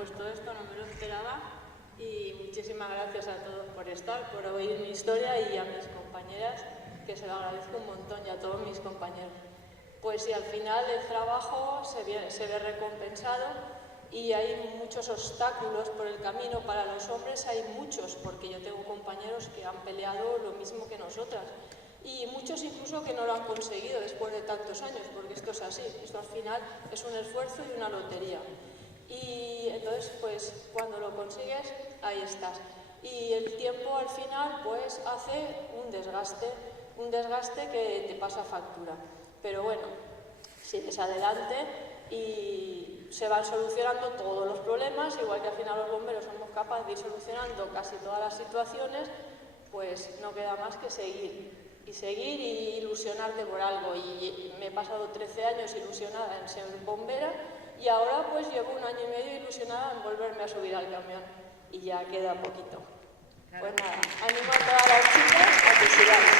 pues todo esto no me lo esperaba y muchísimas gracias a todos por estar, por oír mi historia y a mis compañeras, que se lo agradezco un montón, y a todos mis compañeros. Pues sí, al final el trabajo se ve recompensado y hay muchos obstáculos por el camino. Para los hombres hay muchos, porque yo tengo compañeros que han peleado lo mismo que nosotras y muchos incluso que no lo han conseguido después de tantos años, porque esto es así, esto al final es un esfuerzo y una lotería. Y entonces, pues cuando lo consigues, ahí estás. Y el tiempo al final pues hace un desgaste que te pasa factura. Pero bueno, sigues adelante y se van solucionando todos los problemas, igual que al final los bomberos somos capaces de ir solucionando casi todas las situaciones, pues no queda más que seguir y ilusionarte por algo. Y me he pasado 13 años ilusionada en ser bombera y ahora pues llevo 1 año y medio ilusionada en volverme a subir al camión y ya queda poquito. Pues nada, animo a todas las chicas a que sigáis.